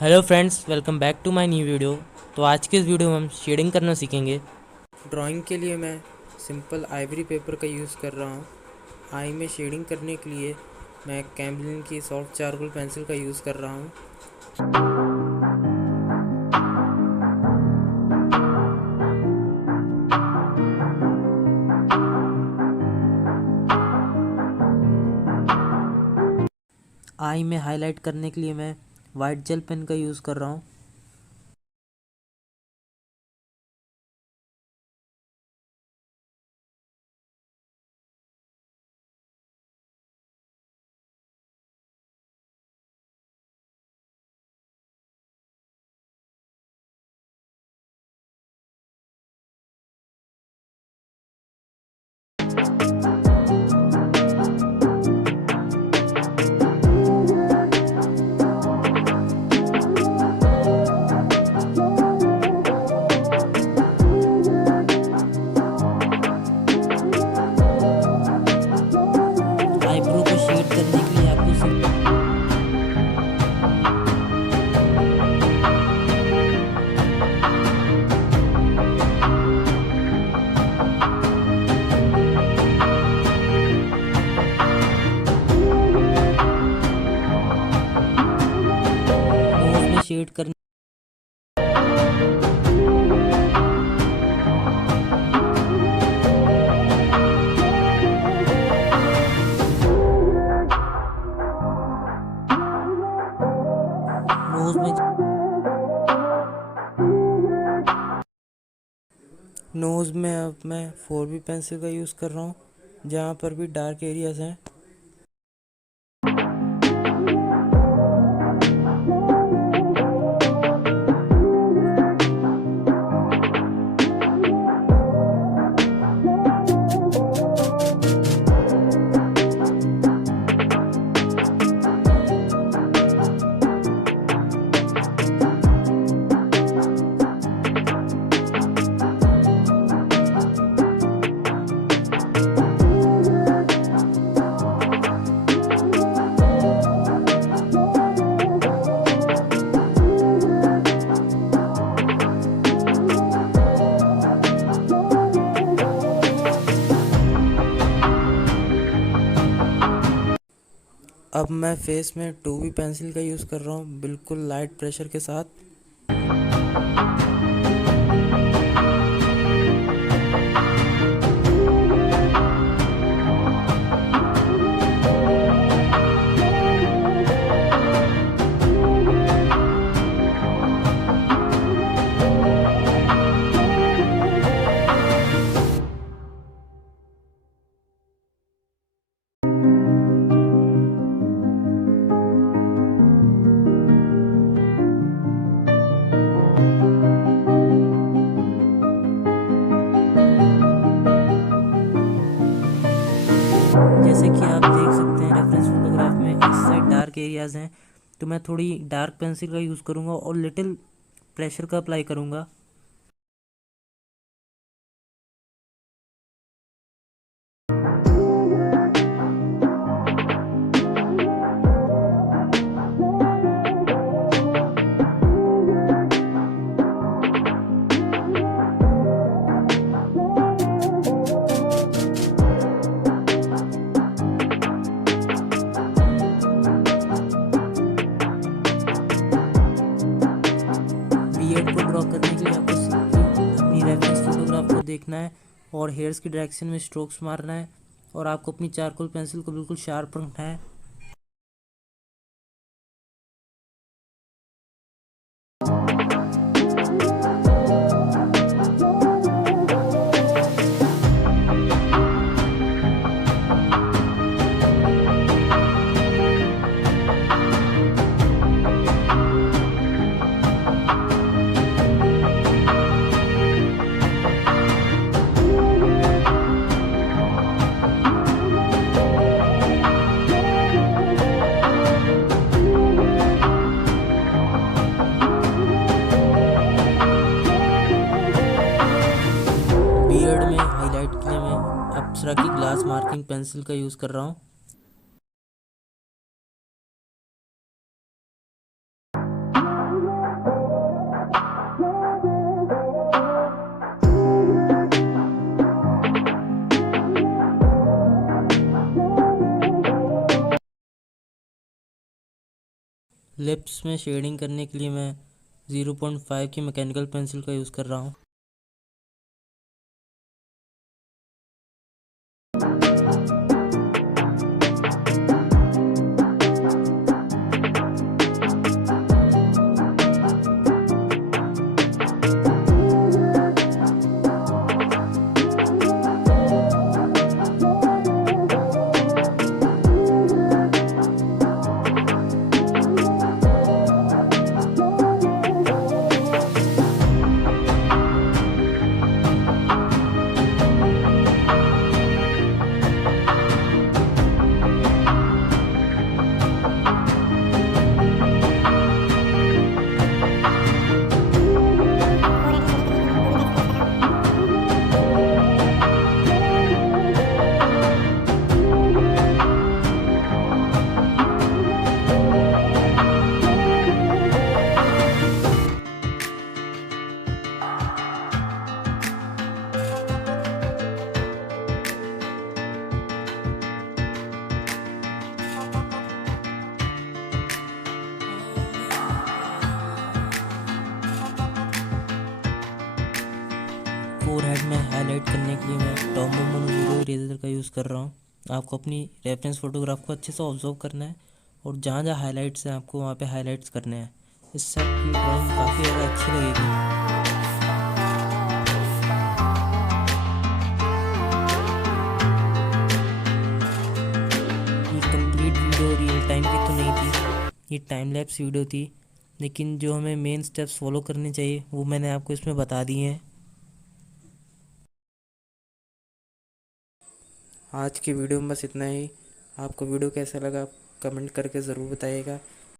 Hello friends, welcome back to my new video. तो आज के इस वीडियो में हम शेडिंग करना सीखेंगे। ड्राइंग के लिए मैं सिंपल आइवरी पेपर का यूज़ कर रहा हूँ। आई में शेडिंग करने के लिए मैं कैमलिन की सॉफ्ट चारकोल पेंसिल का यूज़ कर रहा हूँ। आई में हाईलाइट करने के लिए मैं वाइट जेल पेन का यूज़ कर रहा हूँ। आईब्रो को शेड करने के लिए आपको सिर्फ नोज में शेड करने नोज में नोज़ में अब मैं 4B पेंसिल का यूज़ कर रहा हूँ, जहाँ पर भी डार्क एरियाज़ हैं। अब मैं फेस में 2B पेंसिल का यूज़ कर रहा हूँ, बिल्कुल लाइट प्रेशर के साथ। जैसे कि आप देख सकते हैं रेफरेंस फोटोग्राफ में इस साइड डार्क एरियाज़ हैं, तो मैं थोड़ी डार्क पेंसिल का यूज़ करूँगा और लिटिल प्रेशर का अप्लाई करूँगा। बियर्ड को ड्रॉ करने के लिए आपको अपनी रेफरेंस फोटोग्राफ को देखना है और हेयर्स की डायरेक्शन में स्ट्रोक्स मारना है, और आपको अपनी चारकोल पेंसिल को बिल्कुल शार्प रखना है। बियर्ड में हाईलाइट के लिए मैं अप्सरा की ग्लास मार्किंग पेंसिल का यूज़ कर रहा हूँ। लिप्स में शेडिंग करने के लिए मैं 0.5 की मैकेनिकल पेंसिल का यूज़ कर रहा हूँ। फोरहेड में हाईलाइट करने के लिए मैं टॉमो मोनो इरेजर का यूज़ कर रहा हूँ। आपको अपनी रेफरेंस फ़ोटोग्राफ को अच्छे से ऑब्जर्व करना है और जहाँ जहाँ हाईलाइट्स हैं आपको वहाँ पे हाईलाइट्स करने हैं। इससे आपकी ड्राइंग काफ़ी ज़्यादा अच्छी लगेगी। ये कंप्लीट वीडियो रियल टाइम की तो नहीं थी, ये टाइम लैप्स वीडियो थी, लेकिन जो हमें मेन स्टेप्स फॉलो करने चाहिए वो मैंने आपको इसमें बता दिए हैं। आज की वीडियो में बस इतना ही। आपको वीडियो कैसा लगा कमेंट करके ज़रूर बताइएगा।